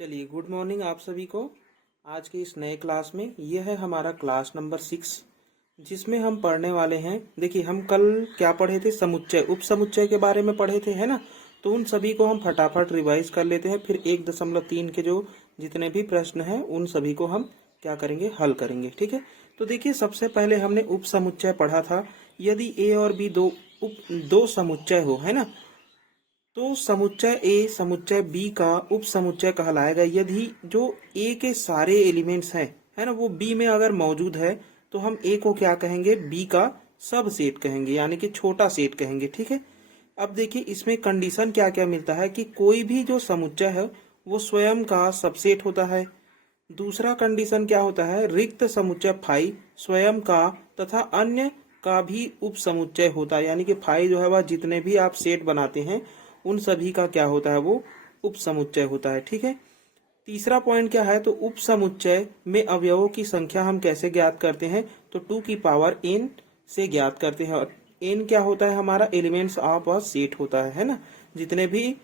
चलिए, good morning आप सभी को। आज के इस नए क्लास में यह है हमारा क्लास नंबर 6, जिसमें हम पढ़ने वाले हैं। देखिए, हम कल क्या पढ़े थे? समुच्चय, उप समुच्चय के बारे में पढ़े थे, है ना। तो उन सभी को हम फटाफट रिवाइज कर लेते हैं। फिर 1.3 के जो जितने भी प्रश्न हैं उन सभी को हम क्या करेंगे, हल करेंगे। ठीक है। तो देखिए, सबसे पहले हमने उप समुच्चय पढ़ा था। यदि ए और बी दो समुच्चय हो, है ना, तो समुच्चय ए समुच्चय बी का उप समुच्चय कहलाएगा यदि जो ए के सारे एलिमेंट्स हैं, है ना, वो बी में अगर मौजूद है तो हम ए को क्या कहेंगे, बी का सब सेट कहेंगे, यानी कि छोटा सेट कहेंगे। ठीक है। अब देखिए, इसमें कंडीशन क्या क्या मिलता है कि कोई भी जो समुच्चय है वो स्वयं का सबसेट होता है। दूसरा कंडीशन क्या होता है, रिक्त समुच्चय फाई स्वयं का तथा अन्य का भी उप समुच्चय होता है, यानी कि फाई जो है वह जितने भी आप सेट बनाते हैं उन सभी का क्या होता है, वो उप समुच्चय होता है। ठीक है। तीसरा पॉइंट क्या है, तो उप समुच्चय में अवयवों की संख्या हम कैसे ज्ञात करते हैं, तो 2 की पावर n से ज्ञात करते हैं। और n क्या होता है, हमारा एलिमेंट्स ऑफ अ सेट होता है ना, जितने भी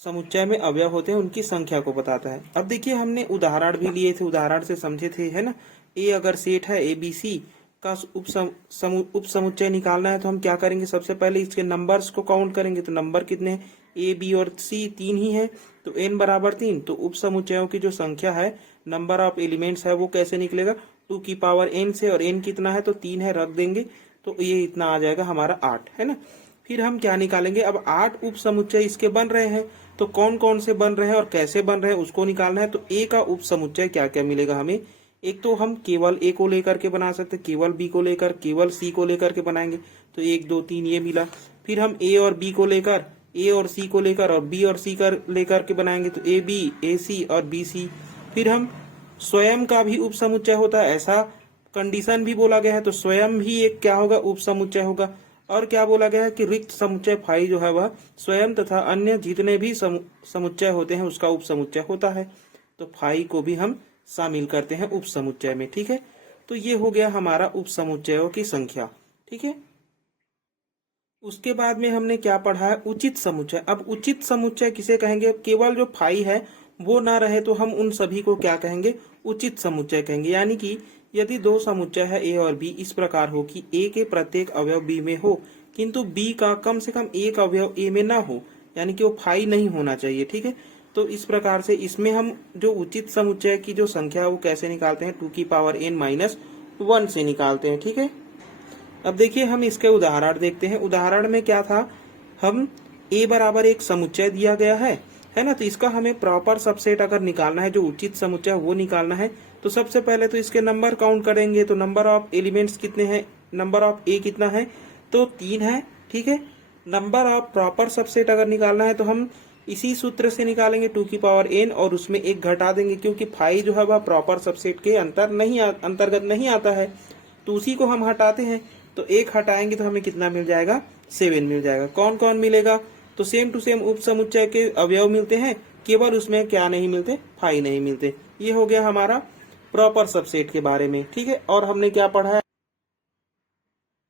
समुच्चय में अवयव होते हैं उनकी संख्या को बताता है। अब देखिए, हमने उदाहरण भी लिए थे, उदाहरण से समझे थे, है ना। ए अगर सेट है, ए बी सी का उप समुच्चय निकालना है तो हम क्या करेंगे, सबसे पहले इसके नंबर्स को काउंट करेंगे। तो नंबर कितने हैं, ए बी और सी 3 ही है, तो n बराबर 3। तो उप समुच्चयों की जो संख्या है, नंबर ऑफ एलिमेंट्स है, वो कैसे निकलेगा, 2 की पावर n से, और n कितना है तो 3 है, रख देंगे तो ये इतना आ जाएगा हमारा 8, है ना। फिर हम क्या निकालेंगे, अब 8 उप समुच्चय इसके बन रहे हैं, तो कौन कौन से बन रहे हैं और कैसे बन रहे हैं उसको निकालना है। तो ए का उप समुच्चय क्या क्या मिलेगा हमें, एक तो हम केवल ए को लेकर के बना सकते, केवल बी को लेकर, केवल सी को लेकर के बनाएंगे, तो 1 2 3 ये मिला। फिर हम ए और बी को लेकर, ए और सी को लेकर, और बी और सी कर लेकर के बनाएंगे, तो ए बी, ए सी और बी सी। फिर हम स्वयं का भी उप समुच्चय होता है, ऐसा कंडीशन भी बोला गया है, तो स्वयं भी एक क्या होगा, उप समुच्चय होगा। और क्या बोला गया है कि रिक्त समुच्चय फाई जो है वह स्वयं तथा अन्य जितने भी समुच्चय होते हैं उसका उप समुच्चय होता है। तो फाई को भी हम शामिल करते हैं उप समुच्चय में। ठीक है। तो ये हो गया हमारा उप समुच्चयों की संख्या। ठीक है। उसके बाद में हमने क्या पढ़ा है, उचित समुच्चय। अब उचित समुच्चय किसे कहेंगे, केवल जो फाई है वो ना रहे तो हम उन सभी को क्या कहेंगे, उचित समुच्चय कहेंगे। यानी कि यदि दो समुच्चय है ए और बी, इस प्रकार हो कि ए के प्रत्येक अवयव बी में हो किंतु बी का कम से कम एक अवयव ए में ना हो, यानी कि वो फाई नहीं होना चाहिए। ठीक है। तो इस प्रकार से इसमें हम जो उचित समुच्चय की जो संख्या है वो कैसे निकालते हैं, 2 की पावर n माइनस 1 से निकालते हैं। ठीक है। अब देखिए, हम इसके उदाहरण देखते हैं। उदाहरण में क्या था, हम a बराबर एक समुच्चय दिया गया है ना, तो इसका हमें प्रॉपर सबसेट अगर निकालना है, जो उचित समुच्चय वो निकालना है, तो सबसे पहले तो इसके नंबर काउंट करेंगे। तो नंबर ऑफ एलिमेंट्स कितने हैं, नंबर ऑफ ए कितना है, तो 3 है। ठीक है। नंबर ऑफ प्रॉपर सबसेट अगर निकालना है तो हम इसी सूत्र से निकालेंगे, 2 की पावर n, और उसमें एक घटा देंगे, क्योंकि फाई जो है वह प्रॉपर सबसेट के अंतर्गत नहीं आता है, तो उसी को हम हटाते हैं। तो एक हटाएंगे तो हमें कितना मिल जाएगा, 7 मिल जाएगा। कौन कौन मिलेगा, तो सेम टू सेम उप समुच्चय के अवयव मिलते हैं, केवल उसमें क्या नहीं मिलते, फाई नहीं मिलते। ये हो गया हमारा प्रॉपर सबसेट के बारे में। ठीक है। और हमने क्या पढ़ा है,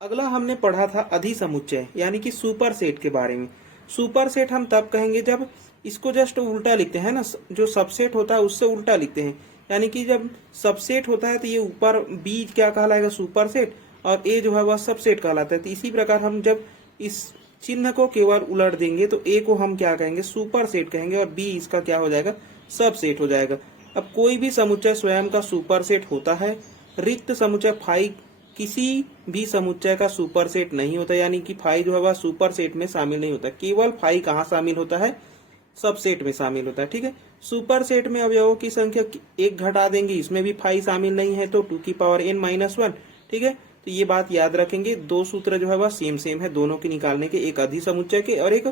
अगला हमने पढ़ा था अधिसमुच्चय, यानी कि सुपर सेट के बारे में। सुपर सेट हम तब कहेंगे जब इसको जस्ट उल्टा लिखते हैं ना, जो सबसेट होता है उससे उल्टा लिखते हैं। यानी कि जब सबसेट होता है तो ये ऊपर बी क्या कहलाएगा, सुपर सेट, और ए जो है वह सबसेट कहलाता है। तो इसी प्रकार हम जब इस चिन्ह को केवल उलट देंगे तो ए को हम क्या कहेंगे, सुपर सेट कहेंगे, और बी इसका क्या हो जाएगा, सब सेट हो जाएगा। अब कोई भी समुच्चय स्वयं का सुपर सेट होता है। रिक्त समुच्चय फाई किसी भी समुच्चय का सुपर सेट नहीं होता, यानी कि फाई जो है वह सुपर सेट में शामिल नहीं होता। केवल फाई कहाँ शामिल होता है, सबसेट में शामिल होता है। ठीक है। सुपर सेट में अवयवों की संख्या एक घटा देंगे, इसमें भी फाई शामिल नहीं है, तो 2 की पावर n माइनस 1। ठीक है। तो ये बात याद रखेंगे, दो सूत्र जो है वह सेम है दोनों के निकालने के, एक अधिसमुच्चय के और एक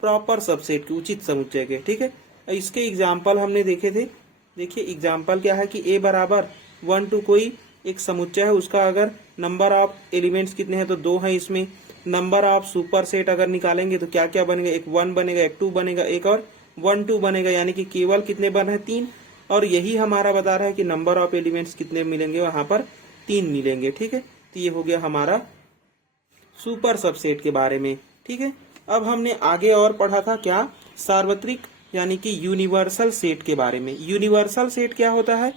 प्रॉपर सबसेट के, उचित समुच्चय के। ठीक है। इसके एग्जाम्पल हमने देखे थे। देखिए, एग्जाम्पल क्या है कि a बराबर 1 टू कोई एक समुच्चय है, उसका अगर नंबर ऑफ एलिमेंट्स कितने हैं तो 2 है। इसमें नंबर ऑफ सुपर सेट अगर निकालेंगे तो क्या क्या बनेगा, एक 1 बनेगा, एक 2 बनेगा, एक और 1 2 बनेगा, यानी कि केवल कितने बन रहे हैं, 3। और यही हमारा बता रहा है कि नंबर ऑफ एलिमेंट्स कितने मिलेंगे, वहां पर 3 मिलेंगे। ठीक है। तो ये हो गया हमारा सुपर सबसेट के बारे में। ठीक है। अब हमने आगे और पढ़ा था क्या, सार्वत्रिक यानी कि यूनिवर्सल सेट के बारे में। यूनिवर्सल सेट क्या होता है?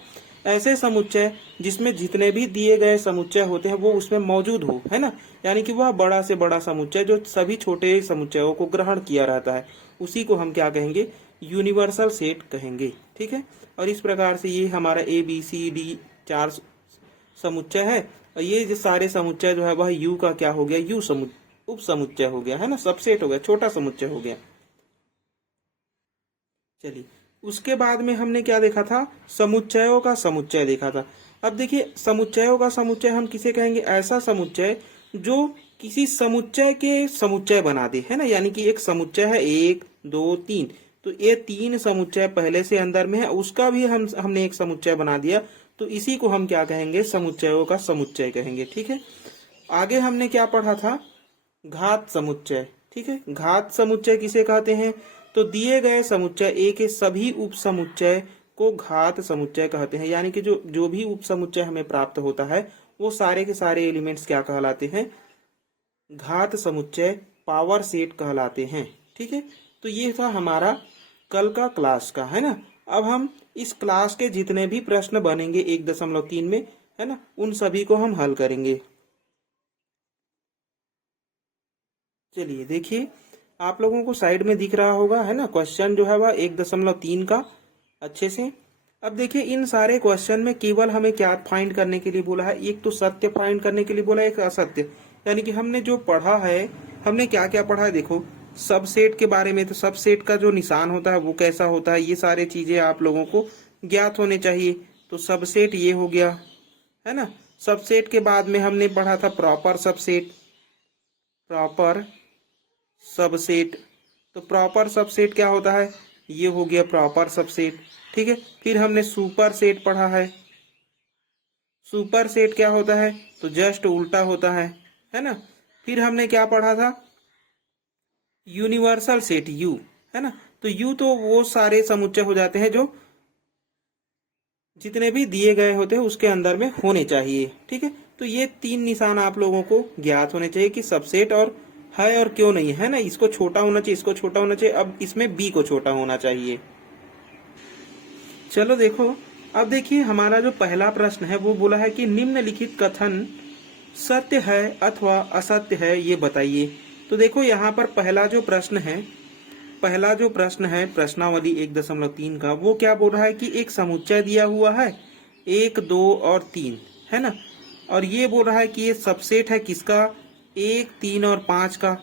ऐसे समुच्चय जिसमें जितने भी दिए गए समुच्चय होते हैं वो उसमें मौजूद हो, है ना। यानी कि वह बड़ा से बड़ा समुच्चय जो सभी छोटे समुच्चयों को ग्रहण किया रहता है, उसी को हम क्या कहेंगे? यूनिवर्सल सेट कहेंगे। ठीक है। और इस प्रकार से ये हमारा ABCD 4 समुच्चय है, और ये जो सारे समुच्चय जो है वह यू का क्या हो गया? यू उप समुच्चय हो गया, है ना, सबसेट हो गया, छोटा समुच्चय हो गया। चलिए, उसके बाद में हमने क्या देखा था? समुच्चयों का समुच्चय देखा था। अब देखिए, समुच्चयों का समुच्चय हम किसे कहेंगे? ऐसा समुच्चय जो किसी समुच्चय के समुच्चय बना दे, है ना। यानी कि एक समुच्चय है 1 2 3, तो ये 3 समुच्चय पहले से अंदर में है, उसका भी हमने एक समुच्चय बना दिया, तो इसी को हम क्या कहेंगे? समुच्चयों का समुच्चय कहेंगे। ठीक है। आगे हमने क्या पढ़ा था? घात समुच्चय। ठीक है। घात समुच्चय किसे कहते हैं? तो दिए गए समुच्चय ए के सभी उप समुच्चय को घात समुच्चय कहते हैं। यानी कि जो जो भी उप समुच्चय हमें प्राप्त होता है वो सारे के सारे एलिमेंट्स क्या कहलाते हैं? घात समुच्चय, पावर सेट कहलाते हैं। ठीक है। तो ये था हमारा कल का क्लास का, है ना। अब हम इस क्लास के जितने भी प्रश्न बनेंगे 1.3 में, है ना, उन सभी को हम हल करेंगे। चलिए देखिए, आप लोगों को साइड में दिख रहा होगा, है ना, क्वेश्चन जो है वह 1.3 का अच्छे से। अब देखिए, इन सारे क्वेश्चन में केवल हमें क्या फाइंड करने के लिए बोला है? एक तो सत्य फाइंड करने के लिए बोला है, एक असत्य। यानी कि हमने जो पढ़ा है, हमने क्या क्या पढ़ा है? देखो, सबसेट के बारे में, तो सबसेट का जो निशान होता है वो कैसा होता है, ये सारे चीजें आप लोगों को ज्ञात होने चाहिए। तो सबसेट ये हो गया, है ना। सबसेट के बाद में हमने पढ़ा था प्रॉपर सबसेट, प्रॉपर सबसेट। तो प्रॉपर सबसेट क्या होता है? ये हो गया प्रॉपर सबसेट। ठीक है। फिर हमने सुपर सेट पढ़ा है। सुपर सेट क्या होता है? तो जस्ट उल्टा होता है ना। फिर हमने क्या पढ़ा था? यूनिवर्सल सेट, यू, है ना। तो यू तो वो सारे समुच्चय हो जाते हैं जो जितने भी दिए गए होते हैं उसके अंदर में होने चाहिए। ठीक है। तो ये 3 निशान आप लोगों को ज्ञात होने चाहिए कि सबसेट और है और क्यों नहीं है ना। इसको छोटा होना चाहिए, इसको छोटा होना चाहिए, अब इसमें बी को छोटा होना चाहिए। चलो देखो, अब देखिए हमारा जो पहला प्रश्न है वो बोला है कि निम्नलिखित कथन सत्य है अथवा असत्य है, ये बताइए। तो देखो, यहाँ पर पहला जो प्रश्न है प्रश्नावली 1.3 का, वो क्या बोल रहा है कि एक समुच्चय दिया हुआ है 1 2 और 3, है ना। और ये बोल रहा है कि ये सबसेट है किसका? 1 3 और 5 का।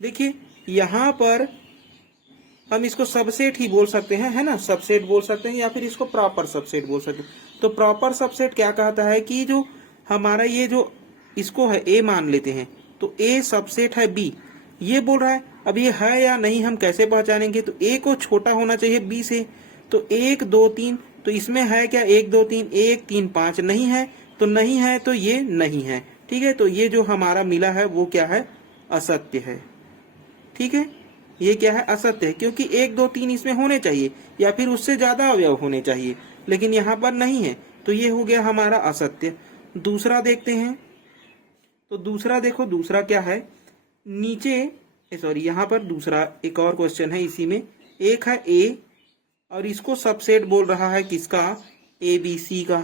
देखिए, यहाँ पर हम इसको सबसेट ही बोल सकते हैं, है ना, सबसेट बोल सकते हैं, या फिर इसको प्रॉपर सबसेट बोल सकते हैं। तो प्रॉपर सबसेट क्या कहता है कि जो हमारा ये जो इसको है ए मान लेते हैं, तो ए सबसेट है बी, ये बोल रहा है। अब ये है या नहीं हम कैसे पहचानेंगे? तो ए को छोटा होना चाहिए बी से। तो 1 2 3, तो इसमें है क्या? 1 2 3, 1 3 5 नहीं है, तो नहीं है, तो ये नहीं है। ठीक है। तो ये जो हमारा मिला है वो क्या है? असत्य है। ठीक है। ये क्या है? असत्य है, क्योंकि 1 2 3 इसमें होने चाहिए या फिर उससे ज्यादा अवयव होने चाहिए, लेकिन यहाँ पर नहीं है, तो ये हो गया हमारा असत्य। दूसरा देखते हैं। तो दूसरा देखो, दूसरा क्या है? नीचे सॉरी, यहाँ पर दूसरा एक और क्वेश्चन है इसी में। एक है ए और इसको सबसेट बोल रहा है किसका? ABC का,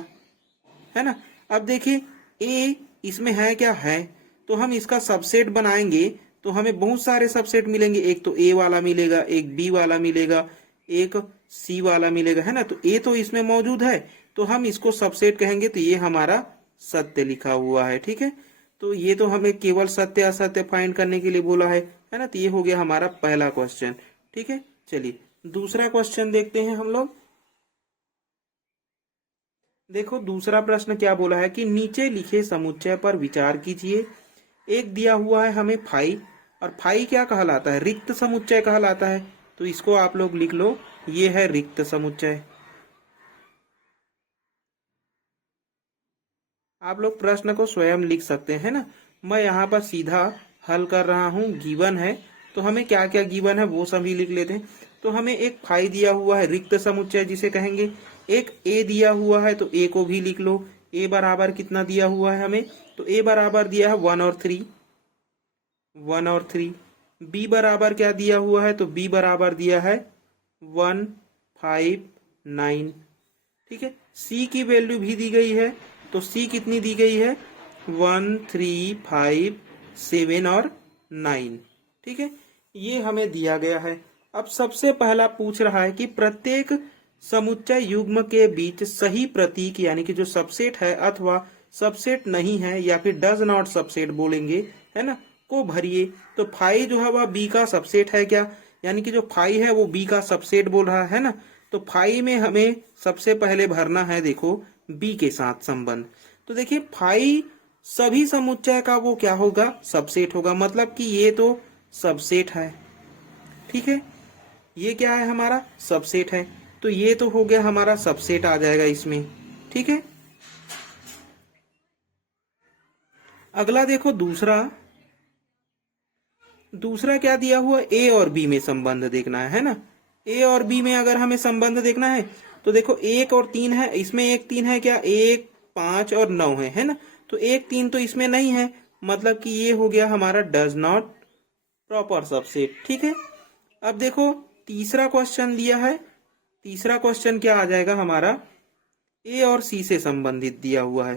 है ना। अब देखिए, ए इसमें है क्या? है। तो हम इसका सबसेट बनाएंगे तो हमें बहुत सारे सबसेट मिलेंगे। एक तो ए वाला मिलेगा, एक बी वाला मिलेगा, एक सी वाला मिलेगा, है ना। तो ए तो इसमें मौजूद है, तो हम इसको सबसेट कहेंगे, तो ये हमारा सत्य लिखा हुआ है। ठीक है। तो ये तो हमें केवल सत्य असत्य फाइंड करने के लिए बोला है ना। तो ये हो गया हमारा पहला क्वेश्चन। ठीक है। चलिए दूसरा क्वेश्चन देखते हैं हम लोग। देखो, दूसरा प्रश्न क्या बोला है कि नीचे लिखे समुच्चय पर विचार कीजिए। एक दिया हुआ है हमें फाई, और फाई क्या कहलाता है? रिक्त समुच्चय कहलाता है। तो इसको आप लोग लिख लो, ये है रिक्त समुच्चय। आप लोग प्रश्न को स्वयं लिख सकते हैं ना। मैं यहाँ पर सीधा हल कर रहा हूँ। गिवन है तो हमें क्या क्या गिवन है वो सभी लिख लेते हैं। तो हमें एक फाई दिया हुआ है, रिक्त समुच्चय जिसे कहेंगे। एक ए दिया हुआ है, तो ए को भी लिख लो। ए बराबर कितना दिया हुआ है हमें? तो ए बराबर दिया है 1 और 3, 1 और 3। बी बराबर क्या दिया हुआ है? तो बी बराबर दिया है 159। ठीक है, सी की वैल्यू भी दी गई है, तो सी कितनी दी गई है 1, 3, 5, 7 और 9। ठीक है, ये हमें दिया गया है। अब सबसे पहला पूछ रहा है कि प्रत्येक समुच्चय युग्म के बीच सही प्रतीक यानी कि जो सबसेट है अथवा सबसेट नहीं है या फिर डज नॉट सबसेट बोलेंगे, है ना, को भरिए। तो फाइव जो है वह बी का सबसेट है क्या, यानी कि जो फाइव है वो बी का सबसेट बोल रहा है ना। तो फाइव में हमें सबसे पहले भरना है, देखो बी के साथ संबंध। तो देखिए फाइव सभी समुच्चय का वो क्या होगा, सबसेट होगा, मतलब कि ये तो सबसेट है। ठीक है, ये क्या है हमारा सबसेट है, तो ये तो हो गया हमारा सबसेट आ जाएगा इसमें। ठीक है, अगला देखो दूसरा क्या दिया हुआ, ए और बी में संबंध देखना है ना। ए और बी में अगर हमें संबंध देखना है तो देखो 1 और 3 है, इसमें 1 3 है क्या, 1 5 और 9 है ना। तो 1 3 तो इसमें नहीं है, मतलब कि ये हो गया हमारा डज नॉट प्रॉपर सबसेट। ठीक है, अब देखो तीसरा क्वेश्चन दिया है, तीसरा क्वेश्चन क्या आ जाएगा हमारा, ए और सी से संबंधित दिया हुआ है।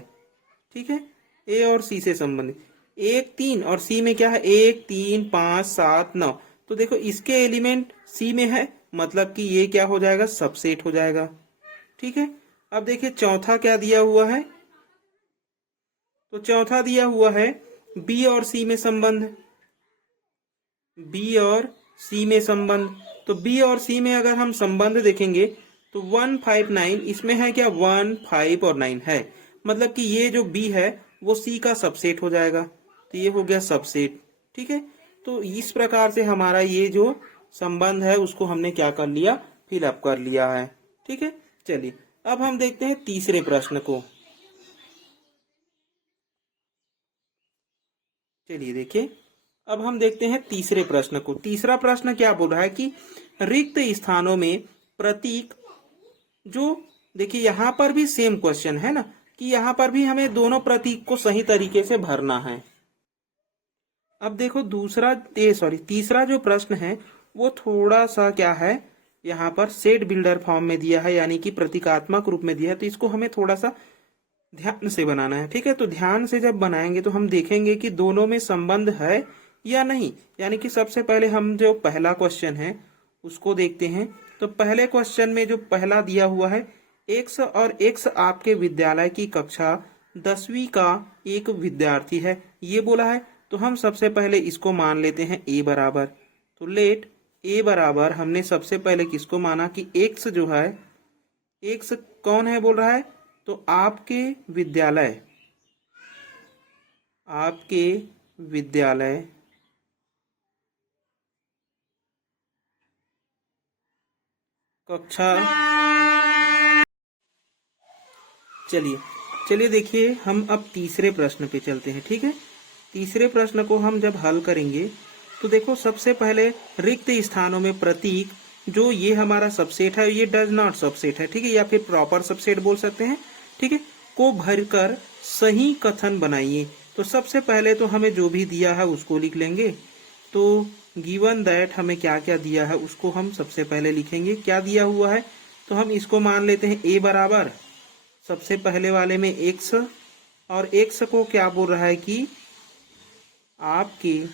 ठीक है, ए और सी से संबंधित 1 3 और सी में क्या है 1 3 5 7 9। तो देखो इसके एलिमेंट सी में है, मतलब कि ये क्या हो जाएगा, सबसेट हो जाएगा। ठीक है, अब देखिए चौथा क्या दिया हुआ है, तो चौथा दिया हुआ है बी और सी में संबंध, बी और सी में संबंध। तो बी और सी में अगर हम संबंध देखेंगे तो 1 5 9 इसमें है क्या, 1 5 और 9 है, मतलब कि ये जो बी है वो सी का सबसेट हो जाएगा, तो ये हो गया सबसेट। ठीक है, तो इस प्रकार से हमारा ये जो संबंध है उसको हमने क्या कर लिया, फिलअप कर लिया है। ठीक है, चलिए अब हम देखते हैं तीसरे प्रश्न को। चलिए देखिए, अब हम देखते हैं तीसरे प्रश्न को। तीसरा प्रश्न क्या बोल रहा है कि रिक्त स्थानों में प्रतीक, जो देखिए यहां पर भी सेम क्वेश्चन है ना, कि यहां पर भी हमें दोनों प्रतीक को सही तरीके से भरना है। अब देखो तीसरा जो प्रश्न है वो थोड़ा सा क्या है, यहाँ पर सेट बिल्डर फॉर्म में दिया है, यानी कि प्रतीकात्मक रूप में दिया है, तो इसको हमें थोड़ा सा ध्यान से बनाना है। ठीक है, तो ध्यान से जब बनाएंगे तो हम देखेंगे कि दोनों में संबंध है या नहीं। यानी कि सबसे पहले हम जो पहला क्वेश्चन है उसको देखते हैं। तो पहले क्वेश्चन में जो पहला दिया हुआ है, एक्स और एक्स आपके विद्यालय की कक्षा 10वीं का एक विद्यार्थी है, ये बोला है। तो हम सबसे पहले इसको मान लेते हैं ए बराबर। तो लेट ए बराबर हमने सबसे पहले किसको माना कि एक्स जो है, एक्स कौन है बोल रहा है, तो आपके विद्यालय कक्षा, चलिए देखिए हम अब तीसरे प्रश्न पे चलते हैं। ठीक है, तीसरे प्रश्न को हम जब हल करेंगे तो देखो सबसे पहले रिक्त स्थानों में प्रतीक, जो ये हमारा सबसेट है ये डज नॉट सबसेट है, ठीक है, या फिर प्रॉपर सबसेट बोल सकते हैं। ठीक है, को भरकर सही कथन बनाइए। तो सबसे पहले तो हमें जो भी दिया है उसको लिख लेंगे। तो गिवन दैट हमें क्या क्या दिया है उसको हम सबसे पहले लिखेंगे। क्या दिया हुआ है, तो हम इसको मान लेते हैं ए बराबर सबसे पहले वाले में एक्स, और एक्स को क्या बोल रहा है कि आपके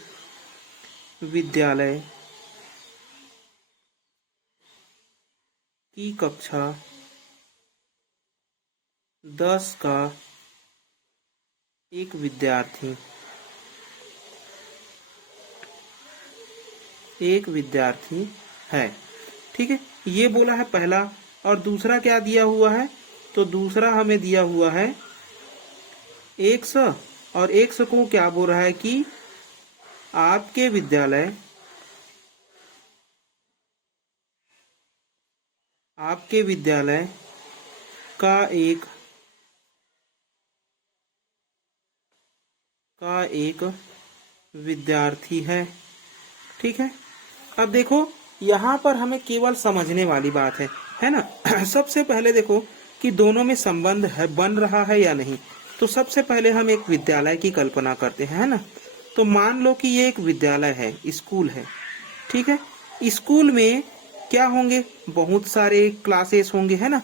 विद्यालय की कक्षा 10 का एक विद्यार्थी है। ठीक है, ये बोला है पहला। और दूसरा क्या दिया हुआ है, तो दूसरा हमें दिया हुआ है एक्स, और एक्स को क्या बोल रहा है कि आपके विद्यालय का एक विद्यार्थी है। ठीक है, अब देखो यहाँ पर हमें केवल समझने वाली बात है ना। सबसे पहले देखो कि दोनों में संबंध है, बन रहा है या नहीं। तो सबसे पहले हम एक विद्यालय की कल्पना करते हैं, है ना। तो मान लो कि ये एक विद्यालय है, स्कूल है। ठीक है, स्कूल में क्या होंगे, बहुत सारे क्लासेस होंगे, है ना।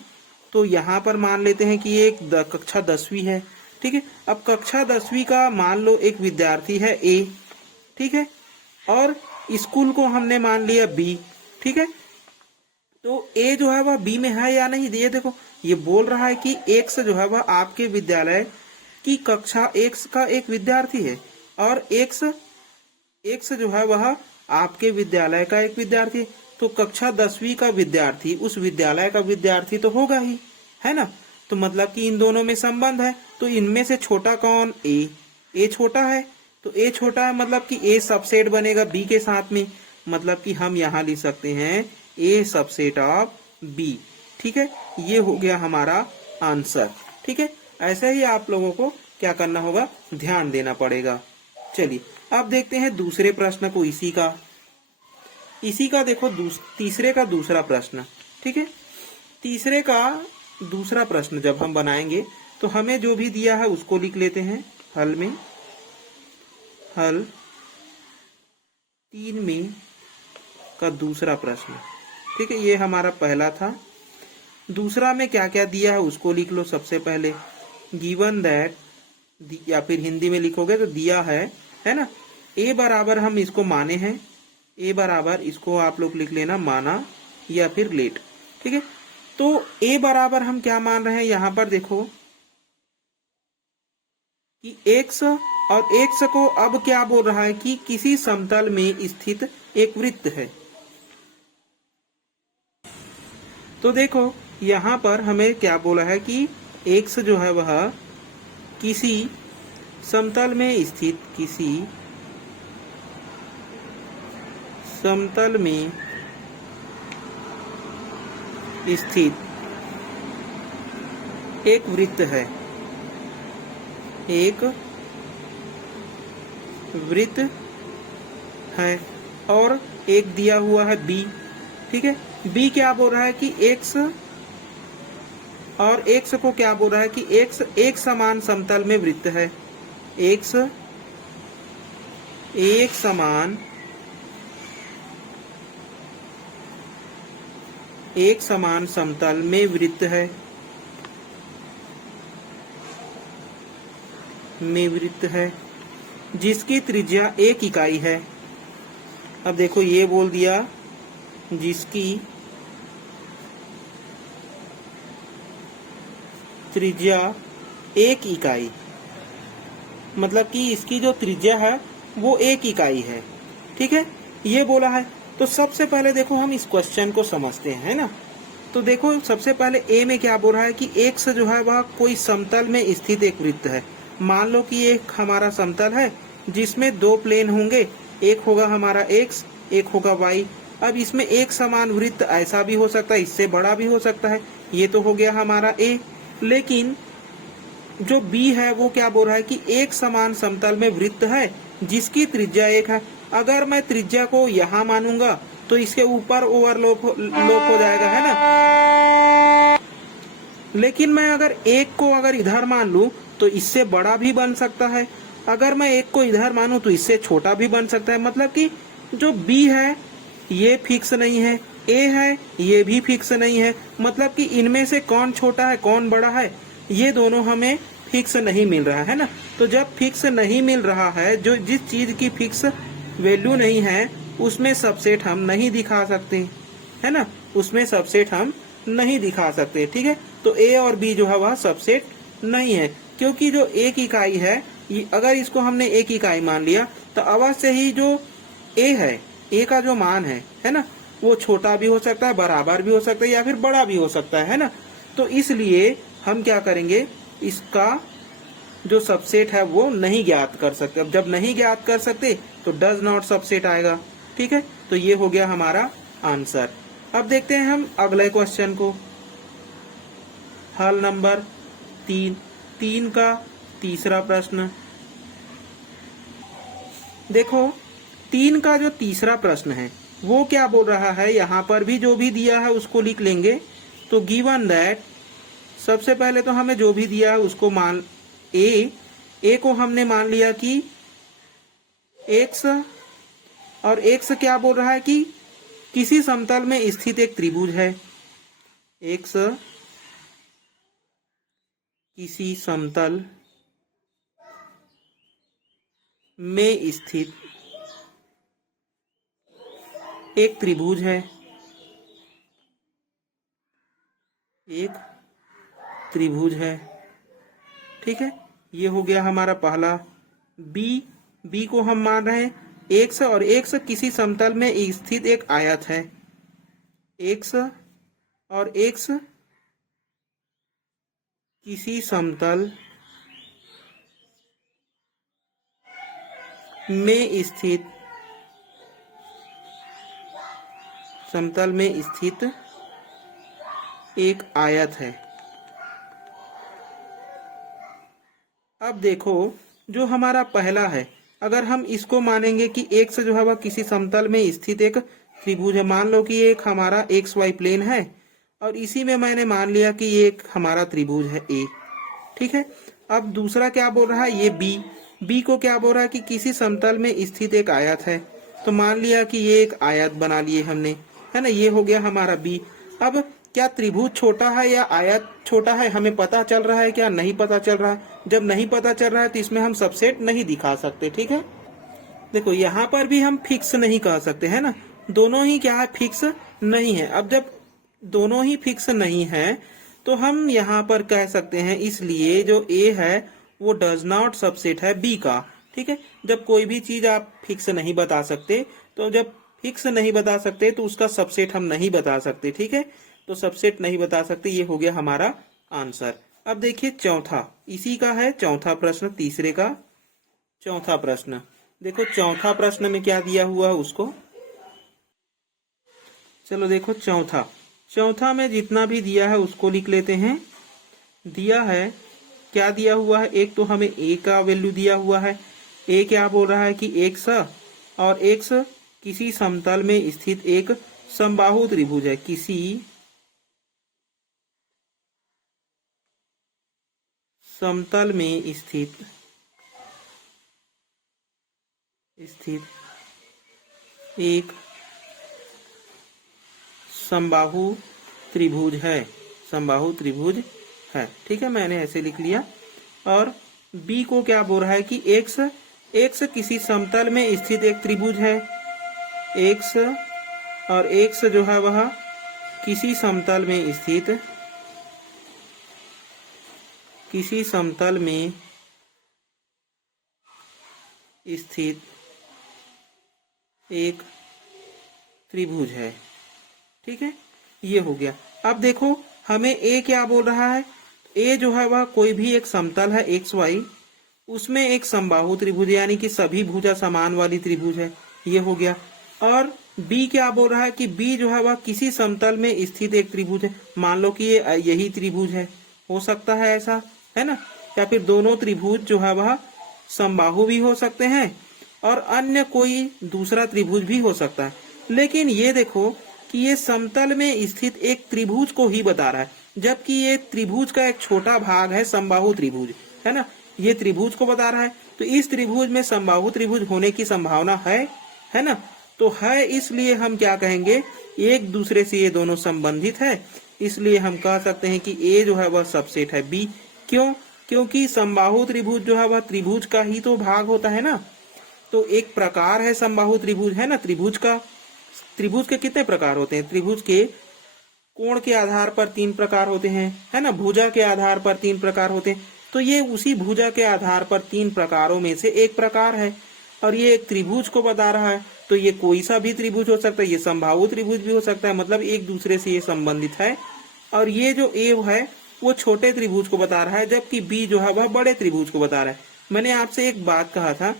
तो यहाँ पर मान लेते हैं कि एक कक्षा 10वीं है, ठीक है। अब कक्षा 10वीं का मान लो एक विद्यार्थी है ए, ठीक है, और स्कूल को हमने मान लिया बी, ठीक है। तो ए जो है वह बी में है या नहीं, ये देखो ये बोल रहा है कि एक्स जो है वह आपके विद्यालय की कक्षा एक्स का एक विद्यार्थी है, और एक्स एक्स जो है वह आपके विद्यालय का एक विद्यार्थी है। तो कक्षा 10वीं का विद्यार्थी उस विद्यालय का विद्यार्थी तो होगा ही, है ना। तो मतलब कि इन दोनों में संबंध है। तो इनमें से छोटा कौन, ए छोटा है। तो ए छोटा है मतलब कि ए सबसेट बनेगा बी के साथ में, मतलब कि हम यहाँ लिख सकते हैं ए सबसेट ऑफ बी, ठीक है। ये हो गया हमारा आंसर, ठीक है। ऐसे ही आप लोगों को क्या करना होगा, ध्यान देना पड़ेगा। चलिए अब देखते हैं दूसरे प्रश्न को, इसी का देखो तीसरे का दूसरा प्रश्न, ठीक है। तीसरे का दूसरा प्रश्न जब हम बनाएंगे तो हमें जो भी दिया है उसको लिख लेते हैं हल में। हल 3 में का दूसरा प्रश्न, ठीक है, ये हमारा पहला था। दूसरा में क्या क्या दिया है उसको लिख लो। सबसे पहले गिवन दैट, या फिर हिंदी में लिखोगे तो दिया है ना। ए बराबर हम इसको माने हैं, ए बराबर इसको आप लोग लिख लेना माना या फिर लेट, ठीक है। तो ए बराबर हम क्या मान रहे हैं, यहां पर देखो कि एक्स, और एक्स को अब क्या बोल रहा है कि किसी समतल में स्थित एक वृत्त है। तो देखो यहां पर हमें क्या बोला है कि एक्स जो है वह किसी समतल में स्थित, किसी समतल में स्थित एक वृत्त है, एक वृत्त है, और एक दिया हुआ है बी, ठीक है। बी क्या बोल रहा है कि एक्स, और एक्स को क्या बोल रहा है कि एक्स एक समान समतल में वृत्त है, एक्स एक समान, एक समान समतल में वृत्त है, जिसकी त्रिज्या 1 इकाई है। अब देखो ये बोल दिया जिसकी त्रिज्या 1 इकाई, मतलब कि इसकी जो त्रिज्या है वो 1 इकाई है, ठीक है, ये बोला है। तो सबसे पहले देखो हम इस क्वेश्चन को समझते हैं, है ना। तो देखो सबसे पहले ए में क्या बोल रहा है कि एक्स जो है वह कोई समतल में स्थित एक वृत्त है। मान लो कि एक हमारा समतल है जिसमें 2 प्लेन होंगे, एक होगा हमारा एक्स, एक होगा वाई। अब इसमें एक समान वृत्त ऐसा भी हो सकता है, इससे बड़ा भी हो सकता है। ये तो हो गया हमारा ए। लेकिन जो बी है वो क्या बोल रहा है कि एक समान समतल में वृत्त है जिसकी त्रिज्या 1 है। अगर मैं त्रिज्या को यहाँ मानूंगा तो इसके ऊपर ओवरलोप हो जाएगा, है ना। लेकिन मैं अगर एक को अगर इधर मान लूं तो इससे बड़ा भी बन सकता है, अगर मैं एक को इधर मानूं तो इससे छोटा भी बन सकता है। मतलब कि जो बी है ये फिक्स नहीं है, ए है ये भी फिक्स नहीं है। मतलब कि इनमें से कौन छोटा है कौन बड़ा है ये दोनों हमें फिक्स नहीं मिल रहा है ना। तो जब फिक्स नहीं मिल रहा है, जो जिस चीज की फिक्स वैल्यू नहीं है उसमें सबसेट हम नहीं दिखा सकते, है ना, उसमें सबसेट हम नहीं दिखा सकते, ठीक है। तो ए और बी जो है वह सबसेट नहीं है, क्योंकि जो 1 इकाई है अगर इसको हमने 1 इकाई मान लिया तो अवश्य ही जो ए है, ए का जो मान है ना, वो छोटा भी हो सकता है, बराबर भी हो सकता है, या फिर बड़ा भी हो सकता है ना। तो इसलिए हम क्या करेंगे, इसका जो सबसेट है वो नहीं ज्ञात कर सकते। अब जब नहीं ज्ञात कर सकते तो डज नॉट सबसेट आएगा, ठीक है। तो ये हो गया हमारा आंसर। अब देखते हैं हम अगले क्वेश्चन को, हल नंबर 3 का तीसरा प्रश्न। देखो 3 का जो तीसरा प्रश्न है वो क्या बोल रहा है, यहाँ पर भी जो भी दिया है उसको लिख लेंगे। तो गिवन दैट, सबसे पहले तो हमें जो भी दिया है उसको मान, ए को हमने मान लिया कि एक्स, और एक्स क्या बोल रहा है कि किसी समतल में स्थित एक त्रिभुज है। एक्स किसी समतल में स्थित एक त्रिभुज है। एक त्रिभुज है, ठीक है। ये हो गया हमारा पहला। बी को हम मान रहे हैं एक्स, और एक्स किसी समतल में स्थित एक आयत है। एक्स और एक्स किसी समतल में स्थित एक आयत है। अब देखो, जो हमारा पहला है, अगर हम इसको मानेंगे कि एक्स जो है वह किसी समतल में स्थित एक त्रिभुज है। मान लो कि ये एक हमारा एक्स वाई प्लेन है, और इसी में मैंने मान लिया कि ये एक हमारा त्रिभुज है ए, ठीक है। अब दूसरा क्या बोल रहा है, ये बी को क्या बोल रहा है कि किसी समतल में स्थित एक आयत है। तो मान लिया कि ये एक आयत बना लिए हमने, है ना। ये हो गया हमारा बी। अब क्या त्रिभुज छोटा है या आयत छोटा है, हमें पता चल रहा है क्या? नहीं पता चल रहा है। जब नहीं पता चल रहा है तो इसमें हम सबसेट नहीं दिखा सकते, ठीक है। देखो यहाँ पर भी हम फिक्स नहीं कह सकते, है ना। दोनों ही क्या है, फिक्स नहीं है। अब जब दोनों ही फिक्स नहीं है तो हम यहाँ पर कह सकते हैं, इसलिए जो ए है वो डज नॉट सबसेट है बी का, ठीक है। जब कोई भी चीज आप फिक्स नहीं बता सकते, तो जब फिक्स नहीं बता सकते तो उसका सबसेट हम नहीं बता सकते, ठीक है। तो सबसेट नहीं बता सकते, ये हो गया हमारा आंसर। अब देखिए चौथा, इसी का है चौथा प्रश्न, तीसरे का चौथा प्रश्न। देखो चौथा प्रश्न में क्या दिया हुआ है उसको, चलो देखो चौथा में जितना भी दिया है उसको लिख लेते हैं। दिया है, क्या दिया हुआ है, एक तो हमें ए का वैल्यू दिया हुआ है। ए क्या बोल रहा है कि एक्स, और एक्स किसी समतल में स्थित एक समबाहु त्रिभुज है। किसी समतल में स्थित एक समबाहु त्रिभुज है, ठीक है। मैंने ऐसे लिख लिया। और बी को क्या बोल रहा है कि एक्स किसी समतल में स्थित एक त्रिभुज है। एक्स और एक्स जो है वह किसी समतल में स्थित एक त्रिभुज है, ठीक है। ये हो गया। अब देखो हमें ए क्या बोल रहा है, ए जो है वह कोई भी एक समतल है एक्स वाई, उसमें एक समबाहु त्रिभुज यानी कि सभी भुजा समान वाली त्रिभुज है। ये हो गया। और बी क्या बोल रहा है कि बी जो है वह किसी समतल में स्थित एक त्रिभुज है। मान लो कि ये यही त्रिभुज है, हो सकता है ऐसा, है ना। या फिर दोनों त्रिभुज जो है वह समबाहु भी हो सकते हैं और अन्य कोई दूसरा त्रिभुज भी हो सकता है। लेकिन ये देखो कि ये समतल में स्थित एक त्रिभुज को ही बता रहा है, जबकि ये त्रिभुज का एक छोटा भाग है समबाहु त्रिभुज, है ना। ये त्रिभुज को बता रहा है, तो इस त्रिभुज में समबाहु त्रिभुज होने की संभावना है ना। तो है, इसलिए हम क्या कहेंगे, एक दूसरे से ये दोनों संबंधित है, इसलिए हम कह सकते हैं कि ए जो है वह सबसेट है बी। क्यों? क्योंकि समबाहु त्रिभुज जो है वह त्रिभुज का ही तो भाग होता है ना। तो एक प्रकार है समबाहु त्रिभुज, है ना। त्रिभुज के कितने प्रकार होते हैं? त्रिभुज के कोण के आधार पर 3 प्रकार होते हैं, है ना। भुजा के आधार पर 3 प्रकार होते हैं। तो ये उसी भुजा के आधार पर 3 प्रकारों में से एक प्रकार है, और ये एक त्रिभुज को बता रहा है। तो ये कोई सा भी त्रिभुज हो सकता है, ये समबाहु त्रिभुज भी हो सकता है, मतलब एक दूसरे से ये संबंधित है। और ये जो ए है वो छोटे त्रिभुज को बता रहा है, जबकि बी जो है वह बड़े त्रिभुज को बता रहा है। मैंने आपसे एक बात कहा था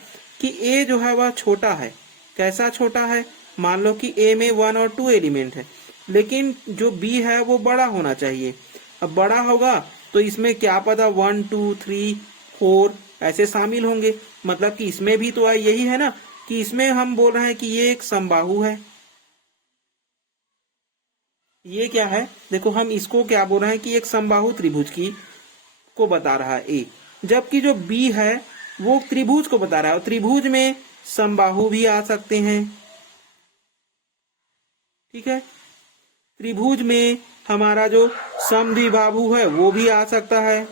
कि ए जो है वह छोटा है। कैसा छोटा है? मान लो कि ए में 1 और 2 एलिमेंट है, लेकिन जो बी है वो बड़ा होना चाहिए। अब बड़ा होगा तो इसमें क्या पता 1 2 3 4 ऐसे शामिल होंगे, मतलब कि इसमें भी तो यही है ना कि इसमें हम बोल रहे हैं कि ये एक समबाहु है। ये क्या है, देखो हम इसको क्या बोल रहे हैं कि एक समबाहु त्रिभुज की को बता रहा है ए, जबकि जो बी है वो त्रिभुज को बता रहा है। और त्रिभुज में समबाहु भी आ सकते हैं, ठीक है। त्रिभुज में हमारा जो समद्विबाहु है वो भी आ सकता है,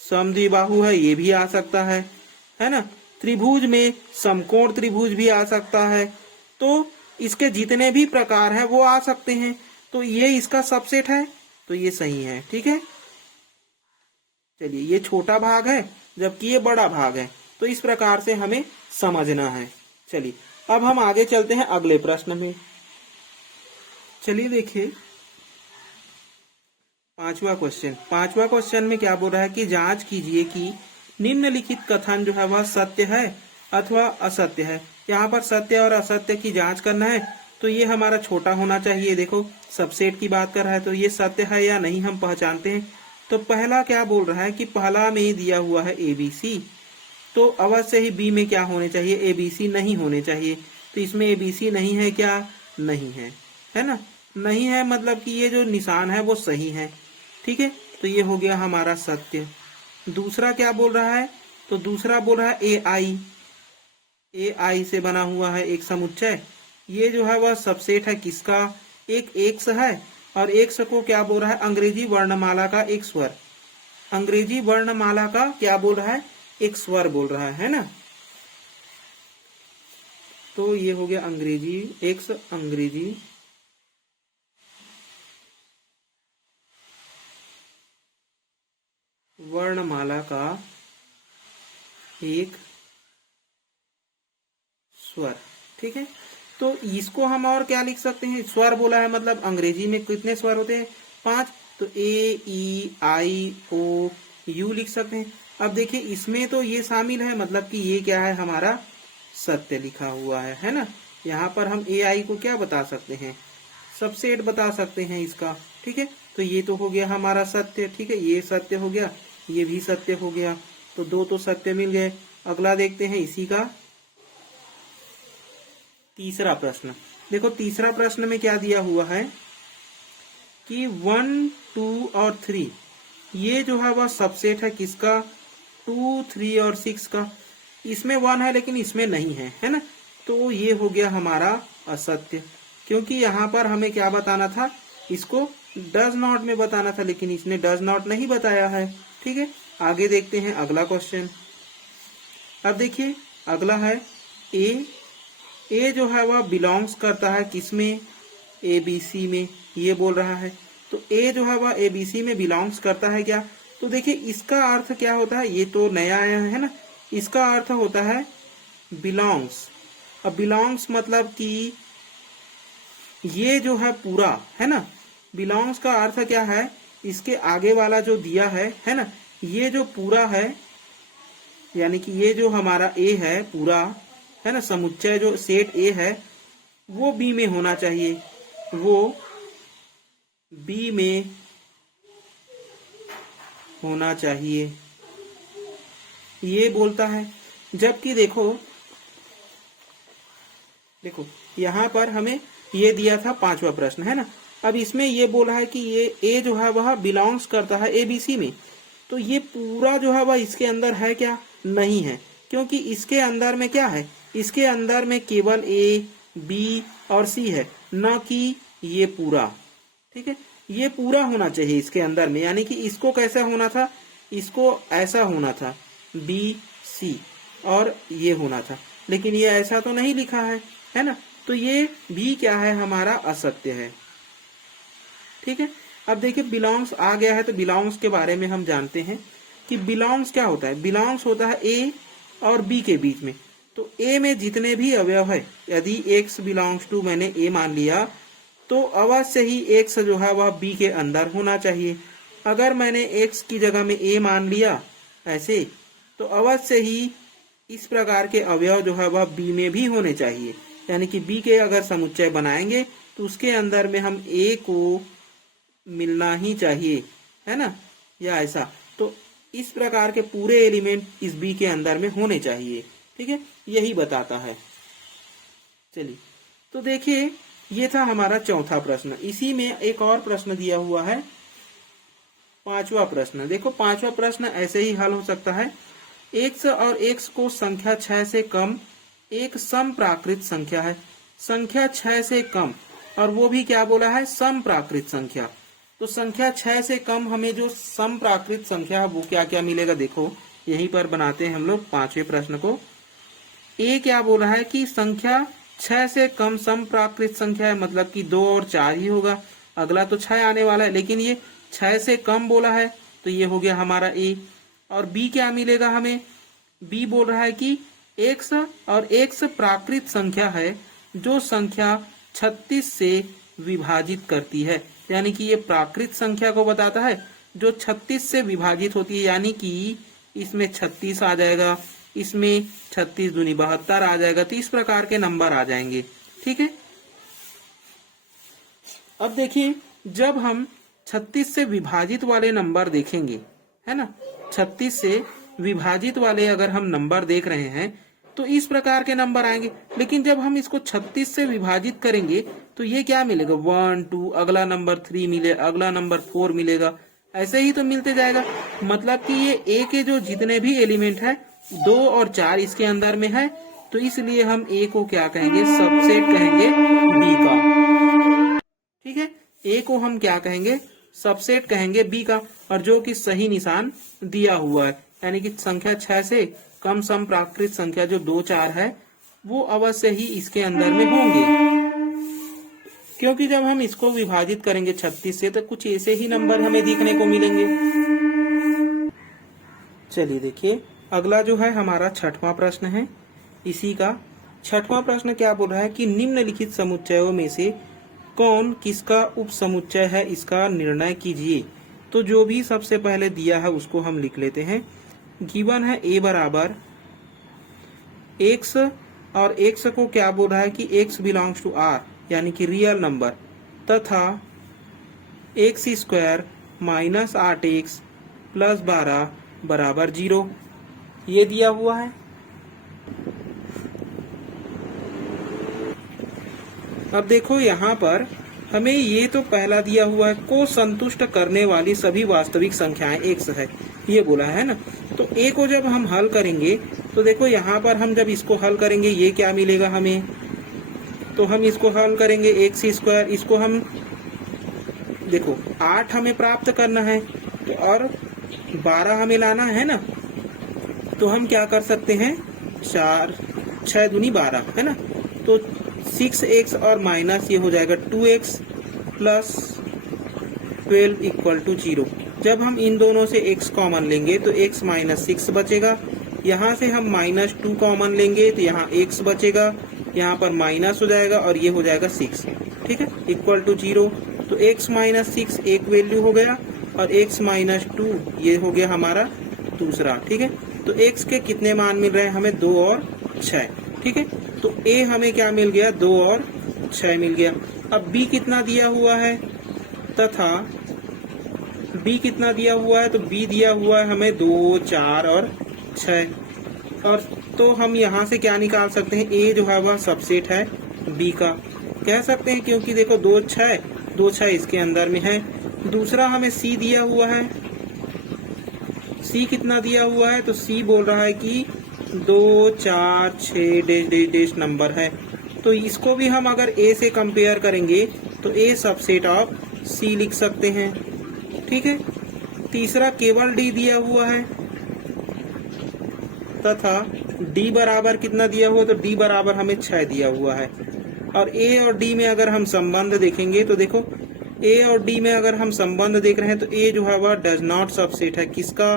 समद्विबाहु है ये भी आ सकता है ना। त्रिभुज में समकोण त्रिभुज भी आ सकता है। तो इसके जितने भी प्रकार हैं वो आ सकते हैं। तो ये इसका सबसेट है, तो ये सही है। ठीक है, चलिए ये छोटा भाग है जबकि ये बड़ा भाग है, तो इस प्रकार से हमें समझना है। चलिए अब हम आगे चलते हैं अगले प्रश्न में। चलिए देखिए पांचवा क्वेश्चन में क्या बोल रहा है कि जांच कीजिए कि निम्नलिखित कथन जो है वह सत्य है अथवा असत्य है। यहाँ पर सत्य और असत्य की जांच करना है, तो ये हमारा छोटा होना चाहिए। देखो सबसेट की बात कर रहा है, तो ये सत्य है या नहीं हम पहचानते हैं। तो पहला क्या बोल रहा है कि पहला में दिया हुआ है ABC, तो अवश्य ही बी में क्या होने चाहिए, ABC नहीं होने चाहिए। तो इसमें ABC नहीं है क्या, नहीं है ना, नहीं है मतलब कि ये जो निशान है वो सही है। ठीक है, तो ये हो गया हमारा सत्य। दूसरा क्या बोल रहा है, तो दूसरा बोल रहा है AI से बना हुआ है एक समुच्चय। ये जो है वह सबसेट है किसका, एक एक्स है, और एक्स को क्या बोल रहा है, अंग्रेजी वर्णमाला का एक स्वर, अंग्रेजी वर्णमाला का क्या बोल रहा है, एक स्वर बोल रहा है ना। तो ये हो गया अंग्रेजी एक्स, अंग्रेजी वर्णमाला का एक स्वर। ठीक है, तो इसको हम और क्या लिख सकते हैं, स्वर बोला है मतलब अंग्रेजी में कितने स्वर होते हैं, 5, तो AEIOU लिख सकते हैं। अब देखिए इसमें तो ये शामिल है, मतलब कि ये क्या है हमारा सत्य लिखा हुआ है ना। यहाँ पर हम AI को क्या बता सकते हैं, सबसेट बता सकते हैं इसका। ठीक है, तो ये तो हो गया हमारा सत्य। ठीक है, ये सत्य हो गया, ये भी सत्य हो गया, तो दो तो सत्य मिल गए। अगला देखते हैं इसी का तीसरा प्रश्न। देखो तीसरा प्रश्न में क्या दिया हुआ है कि 1, 2 और 3 ये जो है वह सबसेट है किसका, 2, 3 और 6 का। इसमें 1 है लेकिन इसमें नहीं है ना। तो ये हो गया हमारा असत्य, क्योंकि यहाँ पर हमें क्या बताना था, इसको डज नॉट में बताना था, लेकिन इसने डज नॉट नहीं बताया है। ठीक है, आगे देखते हैं अगला क्वेश्चन। अब देखिए अगला है ए जो है वह बिलोंग्स करता है किसमें, ABC में, ये बोल रहा है। तो ए जो है वह ABC में बिलोंग्स करता है क्या, तो देखिए इसका अर्थ क्या होता है, ये तो नया आया है ना। इसका अर्थ होता है बिलोंग्स। अब बिलोंग्स मतलब कि ये जो है पूरा है ना, बिलोंग्स का अर्थ क्या है, इसके आगे वाला जो दिया है ना, ये जो पूरा है, यानी कि ये जो हमारा ए है पूरा है ना, समुच्चय जो सेट ए है वो बी में होना चाहिए, वो बी में होना चाहिए, ये बोलता है। जबकि देखो यहाँ पर हमें ये दिया था पांचवा प्रश्न है ना। अब इसमें ये बोला है कि ये ए जो है वह बिलोंग्स करता है ABC में, तो ये पूरा जो है वह इसके अंदर है क्या, नहीं है, क्योंकि इसके अंदर में क्या है, इसके अंदर में केवल A, B और C है, न कि ये पूरा। ठीक है, ये पूरा होना चाहिए इसके अंदर में, यानी कि इसको कैसा होना था, इसको ऐसा होना था B, C और ये होना था, लेकिन ये ऐसा तो नहीं लिखा है ना। तो ये भी क्या है हमारा असत्य है। ठीक है, अब देखिए बिलोंग्स आ गया है, तो बिलोंग्स के बारे में हम जानते हैं कि बिलोंग्स क्या होता है, बिलोंग्स होता है A और B के बीच में। तो A में जितने भी अवयव है, यदि x बिलोंग्स टू मैंने A मान लिया, तो अवश्य ही x जो है वह B के अंदर होना चाहिए। अगर मैंने x की जगह में A मान लिया ऐसे, तो अवश्य ही इस प्रकार के अवयव जो है वह B में भी होने चाहिए, यानी कि B के अगर समुच्चय बनाएंगे तो उसके अंदर में हम A को मिलना ही चाहिए, है ना, या ऐसा। तो इस प्रकार के पूरे एलिमेंट इस B के अंदर में होने चाहिए। ठीक है, यही बताता है। चलिए तो देखिए ये था हमारा चौथा प्रश्न। इसी में एक और प्रश्न दिया हुआ है, पांचवा प्रश्न। देखो पांचवा प्रश्न ऐसे ही हल हो सकता है, x और x को संख्या 6 से कम एक सम प्राकृत संख्या है। संख्या 6 से कम, और वो भी क्या बोला है, समप्राकृत संख्या। तो संख्या 6 से कम हमें जो समप्राकृत संख्या है वो क्या क्या मिलेगा, देखो यहीं पर बनाते हैं हम लोग 5वें प्रश्न को। ए क्या बोला है कि संख्या 6 से कम समप्राकृत संख्या है, मतलब कि 2 और 4 ही होगा। अगला तो 6 आने वाला है, लेकिन ये 6 से कम बोला है, तो ये हो गया हमारा ए। और बी क्या मिलेगा हमें, बी बोल रहा है कि x और x प्राकृत संख्या है जो संख्या 36 से विभाजित करती है, यानी कि ये प्राकृत संख्या को बताता है जो 36 से विभाजित होती है, यानी कि इसमें 36 आ जाएगा, इसमें 36 दूनी 72 आ जाएगा। तो इस प्रकार के नंबर आ जाएंगे, ठीक है। अब देखिए, जब हम 36 से विभाजित वाले नंबर देखेंगे, है ना, 36 से विभाजित वाले अगर हम नंबर देख रहे हैं तो इस प्रकार के नंबर आएंगे। लेकिन जब हम इसको 36 से विभाजित करेंगे तो ये क्या मिलेगा, 1 2, अगला नंबर 3 मिले, अगला नंबर 4 मिलेगा, ऐसे ही तो मिलते जाएगा। मतलब कि ये ए के जो जितने भी एलिमेंट है 2 और 4 इसके अंदर में है, तो इसलिए हम ए को क्या कहेंगे, सबसेट कहेंगे बी का, ठीक है। ए को हम क्या कहेंगे, सबसेट कहेंगे बी का, और जो कि सही निशान दिया हुआ है, यानी कि संख्या 6 से कम समप्राकृत संख्या जो 2 4 है वो अवश्य ही इसके अंदर में होंगे, क्योंकि जब हम इसको विभाजित करेंगे 36 से तो कुछ ऐसे ही नंबर हमें दिखने को मिलेंगे। चलिए देखिए, अगला जो है हमारा 6वां प्रश्न है। इसी का 6वां प्रश्न क्या बोल रहा है कि निम्नलिखित समुच्चयों में से कौन किसका उप समुच्चय है, इसका निर्णय कीजिए। तो जो भी सबसे पहले दिया है उसको हम लिख लेते हैं। गिवन है a बराबर x, और x को क्या बोल रहा है कि x बिलोंग्स टू r, यानी कि रियल नंबर, तथा x² माइनस 8x प्लस 12 बराबर 0, ये दिया हुआ है। अब देखो यहाँ पर हमें ये तो पहला दिया हुआ है, को संतुष्ट करने वाली सभी वास्तविक संख्याएं x है, ये बोला है ना। तो a को जब हम हल करेंगे तो देखो यहाँ पर हम जब इसको हल करेंगे ये क्या मिलेगा हमें, तो हम इसको हल करेंगे x², इसको हम देखो 8 हमें प्राप्त करना है तो और 12 हमें लाना है ना, तो हम क्या कर सकते हैं, 4 6 दूनी 12, है ना। तो 6x और माइनस ये हो जाएगा 2x प्लस 12 इक्वल टू 0। जब हम इन दोनों से x कॉमन लेंगे तो x माइनस 6 बचेगा, यहाँ से हम माइनस 2 कॉमन लेंगे तो यहाँ x बचेगा, यहाँ पर माइनस हो जाएगा और ये हो जाएगा 6, ठीक है, इक्वल टू 0। तो x माइनस 6 एक वैल्यू हो गया और x माइनस 2 ये हो गया हमारा दूसरा, ठीक है। तो x के कितने मान मिल रहे हैं हमें, 2 और 6, ठीक है। तो a हमें क्या मिल गया, 2 और 6 मिल गया। अब b कितना दिया हुआ है, तथा b कितना दिया हुआ है, तो b दिया हुआ है हमें 2 4 और 6, और तो हम यहाँ से क्या निकाल सकते हैं, a जो है वह सबसेट है b का, कह सकते हैं, क्योंकि देखो 2 6 इसके अंदर में है। दूसरा हमें c दिया हुआ है, c कितना दिया हुआ है, तो c बोल रहा है कि 2 4 6 डैश डैश डैश नंबर है, तो इसको भी हम अगर a से कंपेयर करेंगे तो a सबसेट ऑफ c लिख सकते हैं, ठीक है। तीसरा केवल d दिया हुआ है, तथा d बराबर कितना दिया हुआ, तो d बराबर हमें 6 दिया हुआ है। और a और d में अगर हम संबंध देखेंगे तो देखो a और d में अगर हम संबंध देख रहे हैं तो a जो है वह डज नॉट सबसेट है किसका,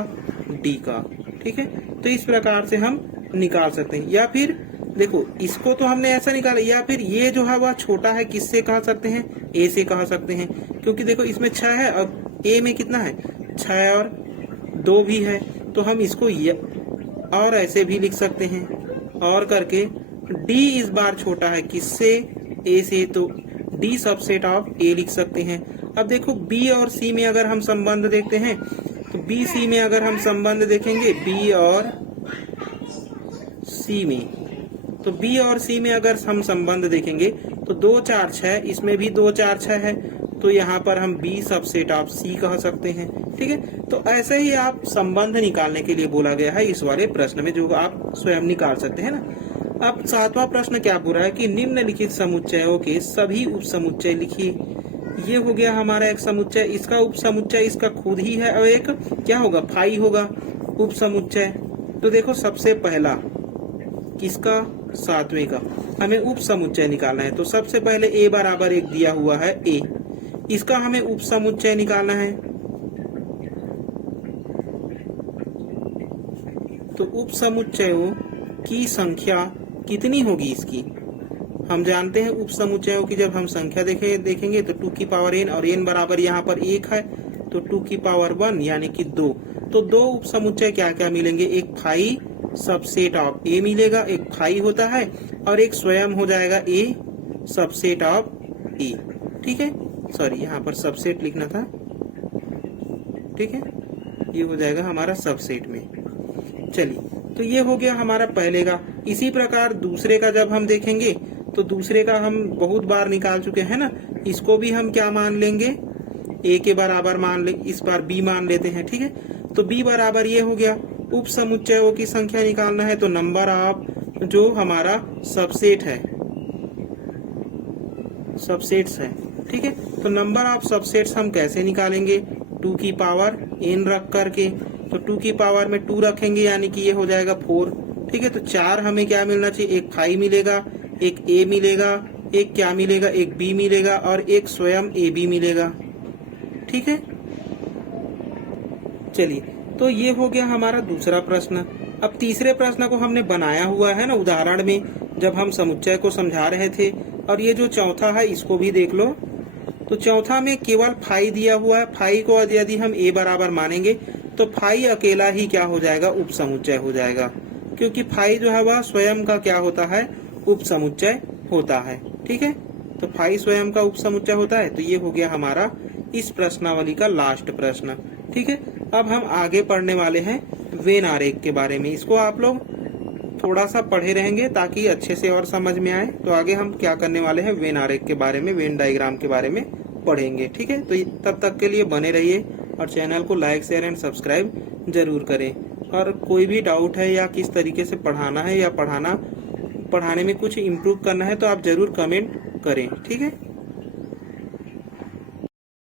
d का, ठीक है। तो इस प्रकार से हम निकाल सकते हैं, या फिर देखो इसको तो हमने ऐसा निकाला, या फिर ये जो है वह छोटा है किससे कह सकते हैं, a से कह सकते हैं, क्योंकि देखो इसमें 6 है और a में कितना है, 6 और 2 भी है, तो हम इसको और ऐसे भी लिख सकते हैं, और करके d इस बार छोटा है किससे, a से, तो d सबसेट ऑफ a लिख सकते हैं। अब देखो b और c में अगर हम संबंध देखते हैं तो b c में अगर हम संबंध देखेंगे, b और c में, तो b और c में अगर हम संबंध देखेंगे तो 2 4 6, इसमें भी 2 4 6 है, तो यहाँ पर हम b सबसेट ऑफ c कह सकते हैं, ठीक है। तो ऐसे ही आप संबंध निकालने के लिए बोला गया है इस वाले प्रश्न में, जो आप स्वयं निकाल सकते हैं ना। अब सातवां प्रश्न क्या पूरा है कि निम्नलिखित समुच्चयों के सभी उप समुच्चय लिखिए। ये हो गया हमारा एक समुच्चय, इसका उप समुच्चय इसका खुद ही है और एक क्या होगा, फाई होगा उप समुच्चय। तो देखो सबसे पहला किसका, सातवें का हमें उप समुच्चय निकालना है। तो सबसे पहले a बराबर 1 दिया हुआ है a, इसका हमें उप समुच्चय निकालना है। तो उप समुच्चयों की संख्या कितनी होगी इसकी, हम जानते हैं उप समुच्चयों की जब हम संख्या देखेंगे तो 2 की पावर n और n बराबर यहाँ पर 1 है तो 2 की पावर 1 यानी कि 2। तो दो उप समुच्चय क्या क्या मिलेंगे, एक फाई सबसेट ऑफ ए मिलेगा, एक फाई होता है और एक स्वयं हो जाएगा ए सबसेट ऑफ ए। ठीक है, सॉरी यहाँ पर सबसेट लिखना था। ठीक है, ये हो जाएगा हमारा सबसेट में। चलिए, तो ये हो गया हमारा पहले का। इसी प्रकार दूसरे का जब हम देखेंगे तो दूसरे का हम बहुत बार निकाल चुके हैं ना, इसको भी हम क्या मान लेंगे, a के बराबर मान ले, इस बार b मान लेते हैं। ठीक है, तो b बराबर ये हो गया। उप समुच्चयों की संख्या निकालना है तो नंबर ऑफ जो हमारा सबसेट है, सबसेट्स है। ठीक है, तो नंबर ऑफ सबसेट्स हम कैसे निकालेंगे, 2 की पावर n रख करके। तो 2 की पावर में 2 रखेंगे यानी कि ये हो जाएगा 4। ठीक है, तो 4 हमें क्या मिलना चाहिए, एक फाई मिलेगा, एक a मिलेगा, एक क्या मिलेगा, एक b मिलेगा और एक स्वयं a b मिलेगा। ठीक है, चलिए, तो ये हो गया हमारा दूसरा प्रश्न। अब तीसरे प्रश्न को हमने बनाया हुआ है ना उदाहरण में, जब हम समुच्चय को समझा रहे थे। और ये जो चौथा है इसको भी देख लो। तो चौथा में केवल फाई दिया हुआ है, फाई को यदि हम a बराबर मानेंगे तो फाई अकेला ही क्या हो जाएगा, उप समुच्चय हो जाएगा, क्योंकि फाई जो है वह स्वयं का क्या होता है, उप समुच्चय होता है। ठीक है, तो फाई स्वयं का उप समुच्चय होता है। तो ये हो गया हमारा इस प्रश्नावली का लास्ट प्रश्न। ठीक है, अब हम आगे पढ़ने वाले हैं वेन आरेख के बारे में। इसको आप लोग थोड़ा सा पढ़े रहेंगे ताकि अच्छे से और समझ में आए। तो आगे हम क्या करने वाले हैं, वेन आरेख के बारे में, वेन डायग्राम के बारे में पढ़ेंगे। ठीक है, तो तब तक के लिए बने रहिए और चैनल को लाइक शेयर एंड सब्सक्राइब जरूर करें। और कोई भी डाउट है या किस तरीके से पढ़ाना है या पढ़ाने में कुछ इम्प्रूव करना है तो आप जरूर कमेंट करें। ठीक है।